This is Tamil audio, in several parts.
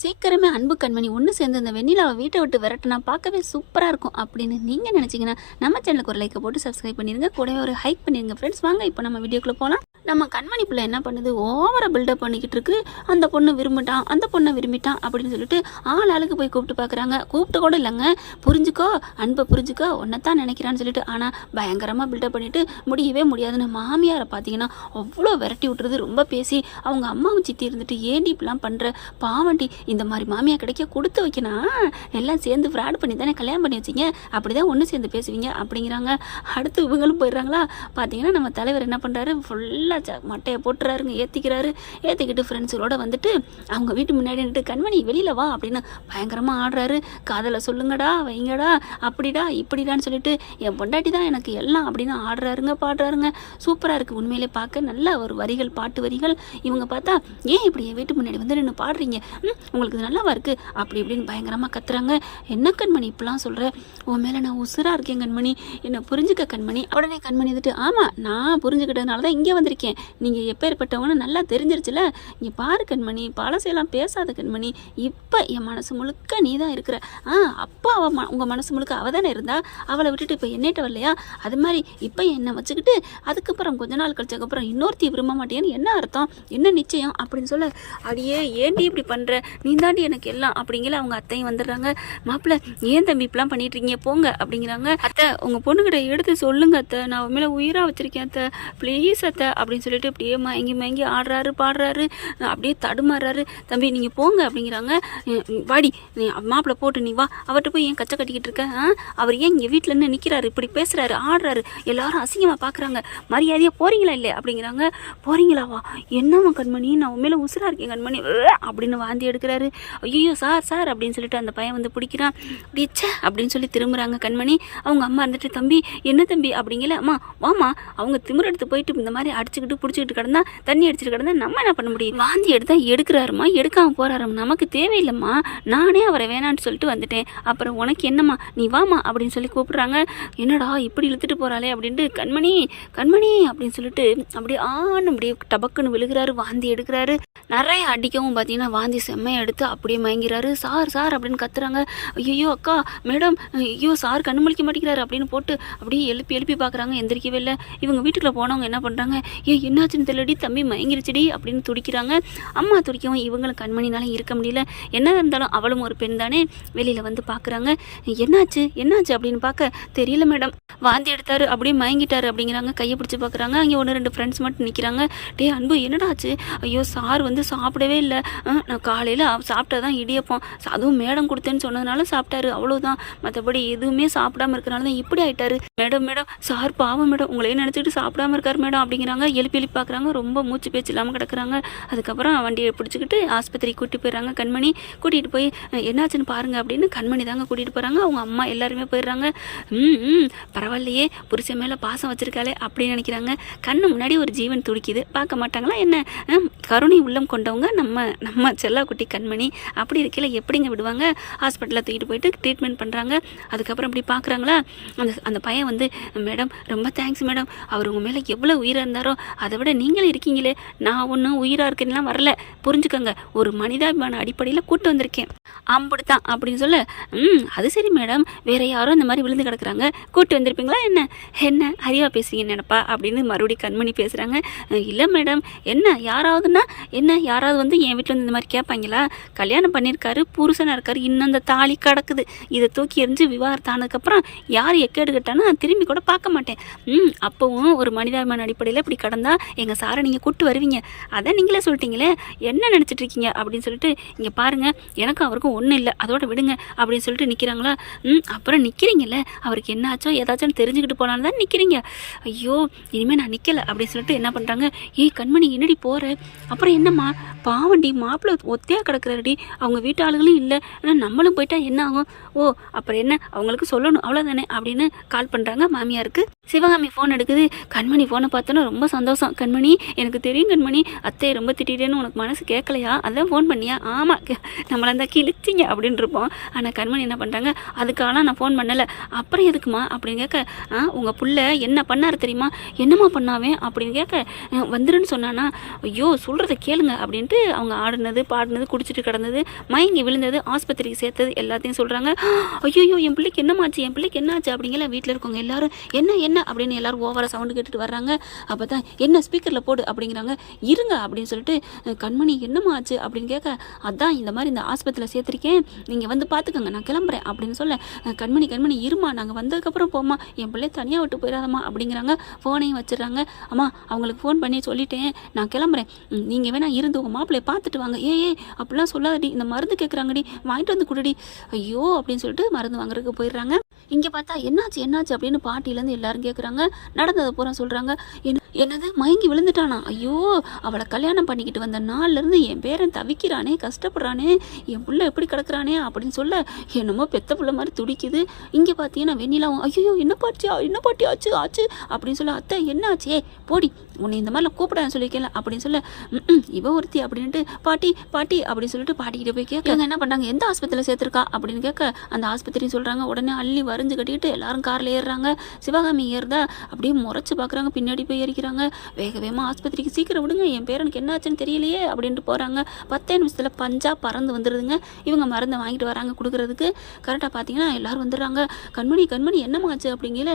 சீக்கிரமே அன்பு கண்மணி ஒன்று சேர்ந்து இந்த வெண்ணிலாவை வீட்டை விட்டு விரட்டினா பார்க்கவே சூப்பராக இருக்கும் அப்படின்னு நீங்கள் நினச்சிங்கன்னா நம்ம சேனலுக்கு ஒரு லைக்கை போட்டு சப்ஸ்கிரைப் பண்ணிடுங்க, கூடவே ஒரு ஹைக் பண்ணிடுங்க ஃப்ரெண்ட்ஸ். வாங்க இப்போ நம்ம வீடியோக்குள்ளே போகலாம். நம்ம கண்மணி பிள்ளை என்ன பண்ணுது, ஓவராக பில்டப் பண்ணிக்கிட்டு இருக்கு. அந்த பொண்ணு விரும்பிட்டான், அந்த பொண்ணை விரும்பிட்டான் அப்படின்னு சொல்லிட்டு ஆளுக்கு போய் கூப்பிட்டு பார்க்குறாங்க. கூப்பிட்டு கூட இல்லைங்க, புரிஞ்சுக்கோ அன்பை புரிஞ்சுக்கோ, ஒன்றைத்தான் நினைக்கிறான்னு சொல்லிட்டு. ஆனால் பயங்கரமாக பில்டப் பண்ணிவிட்டு முடியவே முடியாதுன்னு மாமியாரை பார்த்தீங்கன்னா அவ்வளோ விரட்டி விட்டுறது. ரொம்ப பேசி அவங்க அம்மாவும் சித்தி இருந்துட்டு ஏண்டி இப்படிலாம் பண்ணுற, பாவண்டி, இந்த மாதிரி மாமியா கிடைக்க கொடுத்து வைக்கணும், எல்லாம் சேர்ந்து ஃப்ராட் பண்ணி தானே கல்யாணம் பண்ணி வச்சிங்க, அப்படி தான் ஒன்று சேர்ந்து பேசுவீங்க அப்படிங்கிறாங்க. அடுத்து இவங்களும் போயிடுறாங்களா. பார்த்தீங்கன்னா நம்ம தலைவர் என்ன பண்ணுறாரு, ஃபுல்லாக மட்டையை போட்டுறாருங்க, ஏற்றிக்கிட்டு ஃப்ரெண்ட்ஸுகளோட வந்துட்டு அவங்க வீட்டு முன்னாடி நின்று கண்மணி வெளியில் வா அப்படின்னு பயங்கரமாக ஆடுறாரு. காதலை சொல்லுங்கடா வைங்கடா, அப்படிடா இப்படிடான்னு சொல்லிட்டு என் பொண்டாட்டி தான் எனக்கு எல்லாம் அப்படின்னு ஆடுறாருங்க, பாடுறாருங்க. சூப்பராக இருக்குது உண்மையிலே பார்க்க. நல்ல ஒரு வரிகள், பாட்டு வரிகள். இவங்க பார்த்தா ஏன் இப்படி என் வீட்டு முன்னாடி வந்து நின்று பாடுறீங்க, உங்களுக்கு இது நல்லாவா இருக்குது அப்படி இப்படின்னு பயங்கரமாக கத்துறாங்க. என்ன கண்மணி இப்படிலாம் சொல்கிற, உன் மேலே நான் உசுராக இருக்கேன் கண்மணி, என்னை புரிஞ்சுக்க கண்மணி. உடனே கண்மணி வந்துட்டு, ஆமாம் நான் புரிஞ்சுக்கிட்டதுனால தான் இங்கே வந்திருக்கேன், நீங்கள் எப்பேற்பட்டவங்கன்னு நல்லா தெரிஞ்சிருச்சுல, இங்கே பாரு கண்மணி, பழசையெல்லாம் பேசாத கண்மணி, இப்போ என் மனசு முழுக்க நீ தான் இருக்கிற. அப்போ உங்கள் மனசு முழுக்க அவள் தானே இருந்தா, அவளை விட்டுட்டு இப்போ என்னேட்ட வரலையா, அது மாதிரி இப்போ என்னை வச்சுக்கிட்டு அதுக்கப்புறம் கொஞ்ச நாள் கழிச்சதுக்கப்புறம் இன்னொருத்தி விரும்ப மாட்டேன்னு என்ன அர்த்தம், என்ன நிச்சயம் அப்படின்னு சொல்ல, அடியே ஏண்டி இப்படி பண்ணுற, நீ தாண்டி எனக்கு எல்லாம் அப்படிங்கிற அவங்க அத்தையும் வந்துடுறாங்க. மாப்பிள்ளை ஏன் தம்பி இப்பெல்லாம் பண்ணிட்டு இருக்கீங்க போங்க அப்படிங்கிறாங்க. அத்தை உங்கள் பொண்ணுக்கிட்ட எடுத்து சொல்லுங்க அத்தை, நான் அவன் மேலே உயிராக வச்சிருக்கேன் அத்தை, ப்ளீஸ் அத்தை அப்படின்னு சொல்லிட்டு அப்படியே மயங்கி ஆடுறாரு, பாடுறாரு, அப்படியே தடுமாறுறாரு. தம்பி நீங்கள் போங்க அப்படிங்கிறாங்க. வாடி மாப்பிள்ளை போட்டு நீ வா, அவர்கிட்ட போய் ஏன் கச்சை கட்டிக்கிட்டு இருக்க, அவர் ஏன் இங்கே வீட்டில் இருந்து நிற்கிறாரு, இப்படி பேசுகிறாரு, ஆடுறாரு, எல்லாரும் அசிங்கமாக பார்க்குறாங்க, மரியாதையாக போகிறீங்களா இல்லை அப்படிங்கிறாங்க. போகிறீங்களாவா, என்னம்மா கண்மணி, நான் உன் மேலே உசுராக இருக்கேன் கண்மணி அப்படின்னு வாந்தி எடுக்கிறாரு. ஐயோ சார் அப்படின்னு சொல்லிட்டு அந்த பையன் வந்து பிடிக்கிறான். அப்படிச்சே அப்படின்னு சொல்லி திரும்புகிறாங்க கண்மணி. அவங்க அம்மா இருந்துட்டு, தம்பி என்ன தம்பி அப்படிங்கல, அம்மா வாமா, அவங்க திமிர் எடுத்து போயிட்டு இந்த மாதிரி அடிச்சுக்கிட்டு பிடிச்சிக்கிட்டு கிடந்தா, தண்ணி அடிச்சுட்டு கிடந்தா நம்ம என்ன பண்ண முடியும், வாந்தி எடுத்தால் எடுக்கிறாருமா, எடுக்காமல் போகிறாரு, நமக்கு தேவையில்லைம்மா, நானே அவரை வேணான்னு சொல்லிட்டு வந்துட்டேன், அப்புறம் உனக்கு என்னம்மா, நீ வாமா அப்படின்னு சொல்லி கூப்பிட்றாங்க. என்னடா இப்படி இழுத்துட்டு போகிறாளே அப்படின்ட்டு கண்மணி அப்படின்னு சொல்லிட்டு அப்படியே அப்படியே டபக்குன்னு விழுகிறாரு, வாந்தி எடுக்கிறாரு. நிறைய அடிக்கவும் பார்த்தீங்கன்னா வாந்தி செம்மையை எடுத்து அப்படியே மயங்கிறாரு. சார் அப்படின்னு கத்துறாங்க. ஐயோ அக்கா மேடம், ஐயோ சார் கண்ணு முழிக்க மாட்டேங்கிறாரு அப்படின்னு போட்டு அப்படியே எழுப்பி பார்க்குறாங்க. எந்திரிக்கவே இல்லை. இவங்க வீட்டுக்குள்ளே போனவங்க என்ன பண்ணுறாங்க, என்னாச்சுன்னு தெரியலடி, தம்பி மயங்கிருச்சுடி அப்படின்னு துடிக்கிறாங்க. அம்மா துடிக்கவும் இவங்களும் கண்மணினால இருக்க முடியல. என்ன இருந்தாலும் அவளும் ஒரு பெண் தானே, வெளியில் வந்து பார்க்குறாங்க. என்னாச்சு அப்படின்னு பார்க்க, தெரியல மேடம், வாந்தி எடுத்தாரு அப்படியே மயங்கிட்டாரு அப்படிங்கிறாங்க. கையை பிடிச்சி பார்க்குறாங்க. அங்கே 1-2 ஃப்ரெண்ட்ஸ் மட்டும் நிற்கிறாங்க. டே அன்பு என்னடா ஆச்சு, ஐயோ சார் வந்து சாப்பிடவே இல்லை, நான் காலையில் சாப்பிட்டதான் இடியப்போம், அதுவும் மேடம் கொடுத்தேன்னு சொன்னதுனால சாப்பிட்டாரு, அவ்வளோதான், மற்றபடி எதுவுமே சாப்பிடாம இருக்கனால தான் இப்படி ஆயிட்டாரு. மேடம் சார் பாவம் மேடம், உங்களையே நினச்சிக்கிட்டு சாப்பிடாம இருக்காரு மேடம் அப்படிங்கிறாங்க. எழுப்பி பார்க்குறாங்க. ரொம்ப மூச்சு பேச்சு இல்லாமல் கிடக்குறாங்க. அதுக்கப்புறம் வண்டியை பிடிச்சிக்கிட்டு ஆஸ்பத்திரி கூட்டிட்டு போயிடுறாங்க. கண்மணி கூட்டிகிட்டு போய் என்னாச்சுன்னு பாருங்க அப்படின்னு கண்மணி தாங்க கூட்டிகிட்டு போகிறாங்க. அவங்க அம்மா எல்லாருமே போயிடுறாங்க. பரவாயில்லையே, புருஷன் மேலே பாசம் வச்சிருக்காளே அப்படின்னு நினைக்கிறாங்க. கண்ணு முன்னாடி ஒரு ஜீவன் துடிக்குது, பார்க்க மாட்டாங்களா என்ன, கருணை உள்ளம் கொண்டவங்க நம்ம செல்லாக்குட்டி கண்மணி. அப்படி இருக்கையில் எப்படிங்க விடுவாங்க, ஹாஸ்பிட்டலில் தூக்கிட்டு போயிட்டு ட்ரீட்மெண்ட் பண்ணுறாங்க. அதுக்கப்புறம் இப்படி பார்க்குறாங்களா, அந்த பையன் வந்து, மேடம் ரொம்ப தேங்க்ஸ் மேடம், அவர் உங்கள் மேலே எவ்வளோ உயிராக இருந்தாரோ அதை விட நீங்களே இருக்கீங்களே, நான் ஒன்றும் உயிராக இருக்கேன்லாம் வரல, புரிஞ்சுக்கோங்க, ஒரு மனிதாபிமான அடிப்படையில் கூட்டு வந்திருக்கேன், அம்புடுத்தான் அப்படின்னு சொல்ல, அது சரி மேடம், வேற யாரும் இந்த மாதிரி விழுந்து கிடக்குறாங்க, கூட்டு வந்திருப்பீங்களா என்ன அறிவா பேசுறீங்க நினைப்பா அப்படின்னு மறுபடியும் கண்மணி பேசுகிறாங்க. இல்லை மேடம், யாராவதுன்னா யாராவது வந்து என் வீட்டில் வந்து இந்த மாதிரி கேட்பாங்களா, கல்யாணம் பண்ணியிருக்காரு, புருஷனாக இருக்காரு, இன்னும் அந்த தாலி கிடக்குது, இதை தூக்கி எறிஞ்சு விவாகரத்து ஆனதுக்கப்புறம் யார் எக்கேடு கட்டானா திரும்பி கூட பார்க்க மாட்டேன், அப்போவும் ஒரு மனிதாபிமான அடிப்படையில் இப்படி கடந்தா எங்கள் சாரை நீங்கள் கூட்டு வருவீங்க, அதான் நீங்களே சொல்லிட்டீங்களே, என்ன நினச்சிட்டு இருக்கீங்க அப்படின்னு சொல்லிட்டு, இங்கே பாருங்கள் எனக்கும் அவருக்கும் ஒன்றும் இல்லை, அதோட விடுங்க அப்படின்னு சொல்லிட்டு நிற்கிறாங்களா. அப்புறம் நிற்கிறீங்கல்ல, அவருக்கு என்ன ஆச்சோ ஏதாச்சும் தெரிஞ்சுக்கிட்டு போனான்னு தான் நிற்கிறீங்க, ஐயோ இனிமேல் நான் நிற்கலை அப்படின்னு சொல்லிட்டு என்ன பண்ணுறாங்க, கண்மணி என்னடி போகிற, அப்புறம் என்னம்மா பாவண்டி, மாப்பிள்ளை ஒத்தையாக கிடக்குறாடி, அவங்க வீட்டு ஆளுகளும் இல்லை, ஆனால் நம்மளும் போயிட்டா என்ன ஆகும், அப்புறம் என்ன அவங்களுக்கு சொல்லணும் அவ்வளோதானே அப்படின்னு கால் பண்ணுறாங்க மாமியாருக்கு. சிவகாமி ஃபோன் எடுக்குது. கண்மணி ஃபோனை பார்த்தோன்னா ரொம்ப சந்தோஷம். கண்மணி எனக்கு தெரியும் கண்மணி, அத்தையை ரொம்ப திட்டிட்டேன்னு உனக்கு மனசு கேட்கலையா, அதான் ஃபோன் பண்ணியா, ஆமாம் நம்மளை அந்த கிழிச்சிங்க அப்படின்னு இருப்போம். ஆனால் கண்மணி என்ன பண்ணுறாங்க, அதுக்காலாம் நான் ஃபோன் பண்ணலை, அப்புறம் எதுக்குமா அப்படின்னு கேட்க, உங்கள் புள்ள என்ன பண்ணார் தெரியுமா, என்னம்மா பண்ணாவேன் அப்படின்னு கேட்க, வந்துருன்னு சொன்னானா, ஐயோ சொல்கிறத கேளுங்க அப்படின்ட்டு அவங்க ஆடுனது பாடினது குடிச்சு குடிச்சிட்டு கிடந்தது, மயங்கி விழுந்தது, ஆஸ்பத்திரிக்கு சேர்த்தது எல்லாத்தையும் சொல்கிறாங்க. ஐயோ என் பிள்ளைக்கு என்னமாச்சு, என் பிள்ளைக்கு என்னாச்சு அப்படிங்கிற வீட்டில் இருக்கவங்க எல்லாரும் என்ன என்ன அப்படின்னு எல்லாரும் ஓவராக சவுண்டு கேட்டுட்டு வர்றாங்க. அப்போ தான் என்ன ஸ்பீக்கரில் போடு அப்படிங்கிறாங்க. இருங்க அப்படின்னு சொல்லிட்டு கண்மணி என்னமாச்சு அப்படின்னு கேட்க, அதான் இந்த மாதிரி இந்த ஆஸ்பத்திரியில் சேர்த்துருக்கேன், நீங்கள் வந்து பார்த்துக்கோங்க, நான் கிளம்புறேன் அப்படின்னு சொல்ல, கண்மணி இருமா, நாங்கள் வந்ததுக்கப்புறம் போமா, என் பிள்ளை தனியாக விட்டு போயிடாதம்மா அப்படிங்கிறாங்க. ஃபோனையும் வச்சிடறாங்க. அம்மா அவங்களுக்கு ஃபோன் பண்ணி சொல்லிட்டேன், நான் கிளம்புறேன், நீங்கள் வேணா இருந்து உங்கள் மாப்பிள்ளையை பார்த்துட்டு வாங்க. ஏ அப்படிலாம் சொல்லாதடி, இந்த மருந்து கேட்குறாங்கடி, வாங்கிட்டு வந்து குடுடி. ஐயோ அப்படின்னு சொல்லிட்டு மருந்து வாங்குறதுக்கு போயிடுறாங்க. இங்கே பார்த்தா என்னாச்சு அப்படின்னு பாட்டிலேருந்து எல்லாரும் கேட்குறாங்க. நடந்ததை பூரா சொல்கிறாங்க. என்னது மயங்கி விழுந்துட்டானா? ஐயோ அவளை கல்யாணம் பண்ணிக்கிட்டு வந்த நாள்லேருந்து என் பேரன் தவிக்கிறானே, கஷ்டப்படுறானே, என் பிள்ளை எப்படி கிடக்குறானே அப்படின்னு சொல்ல என்னமோ பெத்த பிள்ளை மாதிரி துடிக்குது. இங்கே பார்த்தீங்கன்னா வெண்ணிலாவும் ஐயோ என்ன பாட்டி ஆச்சு அப்படின்னு சொல்ல, அத்தை என்ன ஆச்சு, போடி உன்னை இந்த மாதிரிலாம் கூப்பிடான்னு சொல்லியிருக்கல அப்படின்னு சொல்ல, இவ ஒருத்தி அப்படின்ட்டு பாட்டி அப்படின்னு சொல்லிட்டு பாட்டிக்கிட்ட போய் கேட்க, என்ன பண்ணுறாங்க, எந்த ஆஸ்பத்திரியில் சேர்த்துருக்கா அப்படின்னு கேட்க, அந்த ஆஸ்பத்திரின்னு சொல்கிறாங்க. உடனே அள்ளி வரைஞ்சு கட்டிக்கிட்டு எல்லாரும் காரில் ஏறுறாங்க. சிவகாமி ஏறுதா அப்படியே முறைச்சு பார்க்குறாங்க, பின்னாடி போய் ஏறிக்கிறாங்க. வேகமாக ஆஸ்பத்திரிக்கு சீக்கிரம் விடுங்க, என் பேரனுக்கு என்ன ஆச்சுன்னு தெரியலையே அப்படின்ட்டு போகிறாங்க. 10 நிமிஷத்தில் பஞ்சா பறந்து வந்துடுதுங்க. இவங்க மருந்தை வாங்கிட்டு வராங்க கொடுக்குறதுக்கு. கரெக்டாக பார்த்தீங்கன்னா எல்லாரும் வந்துடுறாங்க. கண்மணி என்னமாச்சு அப்படிங்கல,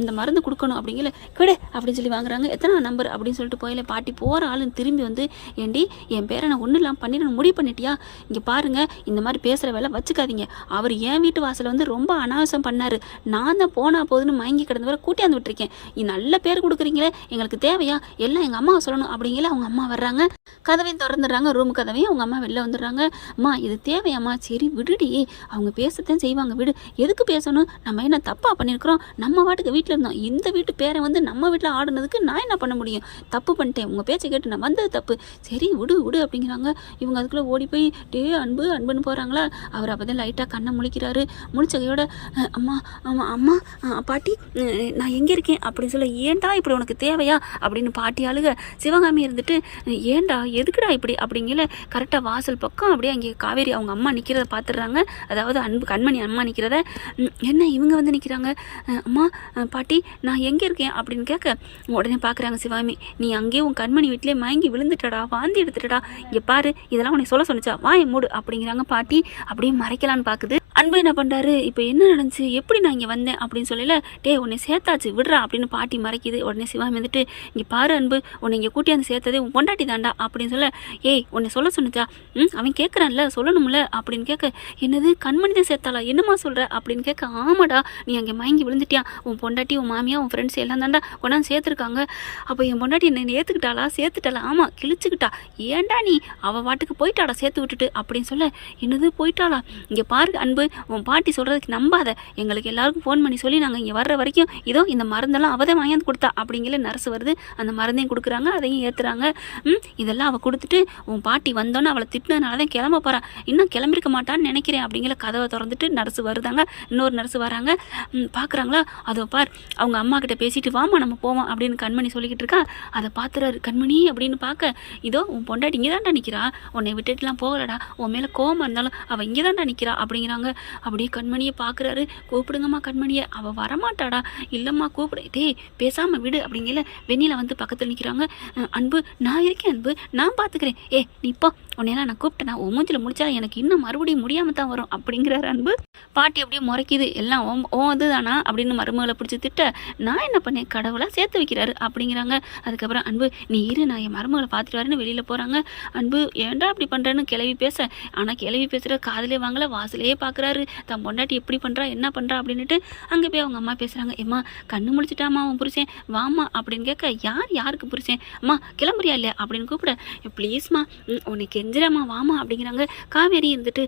இந்த மருந்து கொடுக்கணும் அப்படிங்கல, கிடு அப்படின்னு சொல்லி வாங்குறாங்க. எத்தனை நம்பர் அப்படின்னு சொல்லிட்டு போயில பாட்டி போகிற ஆளுன்னு திரும்பி வந்து, ஏண்டி என் பேரனை ஒன்றும் இல்லாமல் பண்ணிடணும் முடிவு பண்ணிட்டியா, இங்கே பாருங்க இந்த மாதிரி பேசுகிற வேலை வச்சுக்காதீங்க, அவர் என் வீட்டு வாசலை வந்து ரொம்ப அனாவசியம் பண்ணார், நான் தான் போனா போதுன்னு மயங்கி கிடந்தவரை கூட்டியாந்து விட்டுருக்கேன், நல்ல பேர் கொடுக்குறீங்களே, எங்களுக்கு தேவையா, எல்லாம் எங்கள் அம்மாவை சொல்லணும் அப்படிங்கிற அவங்க அம்மா வர்றாங்க. கதவையும் திறந்துடுறாங்க, ரூம் கதவையும். அவங்க அம்மா வெளில வந்துடுறாங்க. அம்மா இது தேவையாம்மா, சரி விடுடி, அவங்க பேசத்தான் செய்வாங்க, விடு, எதுக்கு பேசணும், நம்ம என்ன தப்பாக பண்ணியிருக்கிறோம், நம்ம வாட்டுக்கு வீட்டில் இருந்தோம், இந்த வீட்டு பேரை வந்து நம்ம வீட்டில் ஆடுனதுக்கு நான் என்ன பண்ண முடியும், தப்பு பண்ணிட்டேன், உங்கள் பேச்சை கேட்டு நான் வந்தது தப்பு, சரி விடு அப்படிங்கிறாங்க. இவங்க அதுக்குள்ளே ஓடி போய் அன்புன்னு போகிறாங்களா. அவர் அப்போ தான் லைட்டாக கண்ணை முழிக்கிறாரு. முழிச்ச கையோட அம்மா பாட்டி நான் எங்கே இருக்கேன் அப்படின்னு சொல்ல, ஏன்டா இப்படி உனக்கு தேவையா அப்படின்னு பாட்டி அழுக. சிவகாமி இருந்துட்டு ஏன்டா எதுக்குடா இப்படி அப்படிங்கல, கரெக்டாக வாசல் பக்கம் அப்படியே அங்கே காவேரி அவங்க அம்மா நிற்கிறத பார்த்துடுறாங்க. அதாவது கண்மணி அம்மா நிற்கிறத. என்ன இவங்க வந்து நிற்கிறாங்க, அம்மா பாட்டி நான் எங்கே இருக்கேன் அப்படின்னு கேட்க, உடனே பார்க்குறாங்க சிவகாமி, நீ அங்கேயே உன் கண்மணி வீட்டிலே மயங்கி விழுந்துட்டடா, வாந்தி எடுத்துட்டடா, இங்கே பாரு இதெல்லாம் உனக்கு சொல்ல சொன்னிச்சா, வாயை மூடு அப்படிங்கிறாங்க. பாட்டி அப்படியே மறைக்கலான்னு பார்க்குது. அன்பு என்ன பண்ணுறாரு, இப்போ என்ன நடந்துச்சு, எப்படி நான் இங்கே வந்தேன் அப்படின்னு சொல்லல, உன்னை சேர்த்தாச்சு விடுறா அப்படின்னு பாட்டி மறைக்குது. உடனே சிவகாமி வந்துட்டு, இங்கே பாரு அன்பு, உன்னை இங்கே கூட்டியாந்து சேர்த்ததே உன் பொண்டாட்டி தாண்டா அப்படின்னு சொல்ல, உன்னை சொல்ல சொன்னிச்சா, அவன் கேட்குறான்ல சொல்லணும்ல அப்படின்னு கேட்க, என்னது கண்மணி தான் சேர்த்தாளா, என்னம்மா சொல்கிற அப்படின்னு கேட்க, ஆமாடா நீ அங்கே மயங்கி விழுந்துட்டியா, உன் பொண்டாட்டி உன் மாமியா உன் ஃப்ரெண்ட்ஸ் எல்லாம் தாண்டா கொண்டாந்து சேர்த்துருக்காங்க, அப்போ என் பொண்டாட்டி என்னை சேர்த்துட்டாளா, ஆமாம் கிழிச்சுக்கிட்டா, ஏன்டா நீ அவள் வாட்டுக்கு போயிட்டாடா சேர்த்து விட்டுட்டு அப்படின்னு சொல்ல, என்னது போயிட்டாளா, இங்கே பாரு அன்பு, உன் பாட்டி சொல்கிறதுக்கு நம்பாத, எங்களுக்கு எல்லாருக்கும் ஃபோன் பண்ணி சொல்லி நாங்கள் இங்கே வர்ற வரைக்கும் இதோ இந்த மருந்தெல்லாம் அவதான் வாங்கியாந்து கொடுத்தா அப்படிங்கிற நர்ஸ் வருது. அந்த மருந்தையும் கொடுக்குறாங்க, அதையும் ஏற்றுறாங்க. இதெல்லாம் அவள் கொடுத்துட்டு உன் பாட்டி வந்தோன்னே அவளை திட்டினதுனால தான் கிளம்ப போகிறா, இன்னும் கிளம்பிருக்க மாட்டான்னு நினைக்கிறேன் அப்படிங்கிற கதவை திறந்துட்டு நர்ஸ் வருதாங்க. இன்னொரு நர்ஸ் வராங்க. பார்க்குறாங்களா, அதோ பார் அவங்க அம்மா கிட்ட பேசிட்டு வாமா நம்ம போவோம் அப்படின்னு கண்மணி சொல்லிக்கிட்டு இருக்கா. அதை பார்த்துறாரு கண்மணி அப்படின்னு பார்க்க, இதோ உன் பொண்டாட்டி இங்கே தான்டா நிற்கிறா, உன்னை விட்டுட்டுலாம் போகலடா, உன் மேலே கோவமாக இருந்தாலும் அவள் இங்கே தான்டா நிற்கிறா அப்படிங்கிறாங்க. அப்படியே கண்மணியை பார்க்குறாரு. கூப்பிடுங்கம்மா கண்மணியை, அவள் வரமாட்டாடா, இல்லைம்மா கூப்பிடு, பேசாமல் விடு அப்படிங்கல. வெண்ணில வந்து பக்கத்தில் நிற்கிறாங்க. அன்பு நான் இருக்கேன், அன்பு நான் பார்த்துக்கிறேன், நீ இப்போ உன்னையெல்லாம் நான் கூப்பிட்டேன், உன் மூஞ்சில் முடிச்சாலும் எனக்கு இன்னும் மறுபடியும் முடியாமல் தான் வரும் அப்படிங்கிறாரு அன்பு. பாட்டி அப்படியே முறைக்குது, எல்லாம் ஓ அதுதானா அப்படின்னு மருமகளை பிடிச்சி திட்ட, நான் என்ன பண்ணேன், கடவுளாக சேர்த்து வைக்கிறாரு அப்படிங்கிறாங்க. அதுக்கப்புறம் அன்பு நீ இரு, நான் என் மருமகளை பார்த்துட்டு வரேன்னு வெளியில் போகிறாங்க. அன்பு ஏன்டா அப்படி பண்ணுறேன்னு கிளவி பேச, ஆனால் கிளவி பேசுகிற காதலே வாங்கல, வாசலையே பார்க்குறாரு. தன் பொண்டாட்டி எப்படி பண்ணுறா என்ன பண்ணுறா அப்படின்ட்டு அங்கே போய் அவங்க அம்மா பேசுகிறாங்க. ஏம்மா கண்ணு முடிச்சிட்டாமா உன் புருஷன், வாமா அப்படின்னு கேட்க, யாருக்கு புருஷன், அம்மா கிளம்புறியா இல்லையா அப்படின்னு கூப்பிட, ப்ளீஸ்மா உன்னை கெஞ்சிராமா வாமா அப்படிங்கிறாங்க. காவேரி இருந்துட்டு,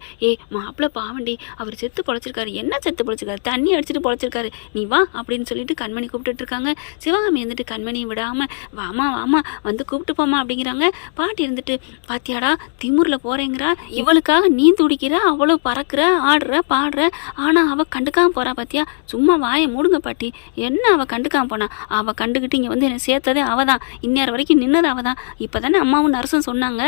மாப்பிள்ளை பாவண்டி, அவர் செத்து பொழைச்சிருக்காரு, என்ன செத்து பொழைச்சிருக்காரு, தண்ணி அடிச்சுட்டு பொழைச்சிருக்காரு, நீ வா அப்படின்னு சொல்லிட்டு கண்மணி கூப்பிட்டு இருக்காங்க. சிவகாமி இருந்துட்டு கண்மணியை விடாமல் வாமா வந்து கூப்பிட்டு போமா அப்படிங்கிறாங்க. பாட்டி இருந்துட்டு, பாத்தியாடா திமுறில் போகிறேங்கிறா, இவளுக்காக நீ துடிக்கிற, அவ்வளோ பறக்கிற ஆடுற, ஆடுற பாடுற, ஆனால் அவள் கண்டுக்காமல் போகிறா பார்த்தியா? சும்மா வாயை மூடுங்க பாட்டி. என்ன அவள் கண்டுக்காமல் போனா? அவள் கண்டுக்கிட்டு இங்கே வந்து என்னை சேர்த்ததே அவள் தான். இந்நேரம் வரைக்கும் நின்னது அவள் தான். இப்போ தானே அம்மாவும் நர்ஸும் சொன்னாங்க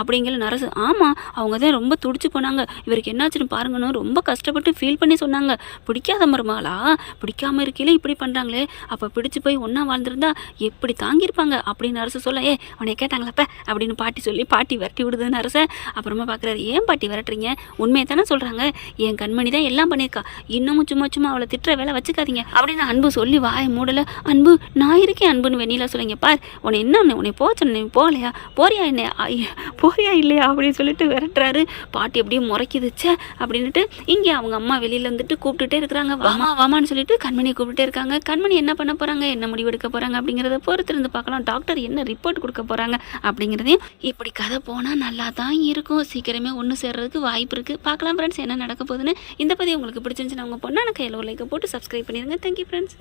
அப்படிங்கிற நர்ஸு. ஆமாம், அவங்க தான் ரொம்ப துடிச்சு போனாங்க. இவருக்கு என்னாச்சுன்னு பாருங்கன்னு ரொம்ப கஷ்டப்பட்டு ஃபீல் பண்ணி சொன்னாங்க. பிடிக்காத மருமகளா? பிடிக்காமல் இருக்கையில இப்படி பண்ணுறாங்களே, அப்போ பிடிச்சு போய் ஒன்றா வாழ்ந்துருந்தா எப்படி தாங்கியிருப்பாங்க அப்படின்னு நர்ஸு சொல்ல, உன்னை கேட்டாங்களப்ப அப்படின்னு பாட்டி சொல்லி பாட்டி விரட்டி விடுது நர்ஸை. அப்புறமா பார்க்குறாரு, ஏன் பாட்டி விரட்டுறீங்க? உண்மையை தானே சொல்கிறாங்க. என் கண்மணி தான் எல்லாம் பண்ணியிருக்கா. இன்னமும் சும்மா சும்மா அவளை திட்டுற வேலை வச்சுக்காதீங்க அப்படின்னு அன்பு சொல்லி வாயை மூடலை. அன்பு, நான் இருக்கேன் அன்புன்னு வெண்ணிலா சொல்லுங்க. பார், உன்னை என்ன உன்னை போச்சோன்னு போகலையா? போறியா என்ன போறியா இல்லையா அப்படின்னு சொல்லிட்டு விரட்டுறாரு. பாட்டி அப்படியே முறைக்குதுச்சே அப்படின்ட்டு இங்கே அவங்க அம்மா வெளியில் வந்துட்டு கூப்பிட்டுட்டே இருக்கிறாங்க. வாமா வாமான்னு சொல்லிட்டு கண்மணியை கூப்பிட்டுட்டே இருக்காங்க. கண்மணி என்ன பண்ண போகிறாங்க, என்ன முடிவு எடுக்க போகிறாங்க அப்படிங்கிறத பொறுத்திருந்து பார்க்கலாம். டாக்டர் என்ன ரிப்போர்ட் கொடுக்க போகிறாங்க அப்படிங்கிறதையும். இப்படி கதை போனால் நல்லா தான் இருக்கும். சீக்கிரமே ஒன்று சேர்றதுக்கு வாய்ப்பு இருக்குது. பார்க்கலாம் ஃப்ரெண்ட்ஸ் என்ன நடக்க போகுதுன்னு. இந்த பதிவு உங்களுக்கு பிடிச்சிருந்துச்சுன்னா உங்கள் பொண்ணான கையில் ஒரு லைக்கை போட்டு சப்ஸ்கிரைப் பண்ணிடுங்க. Thank you friends.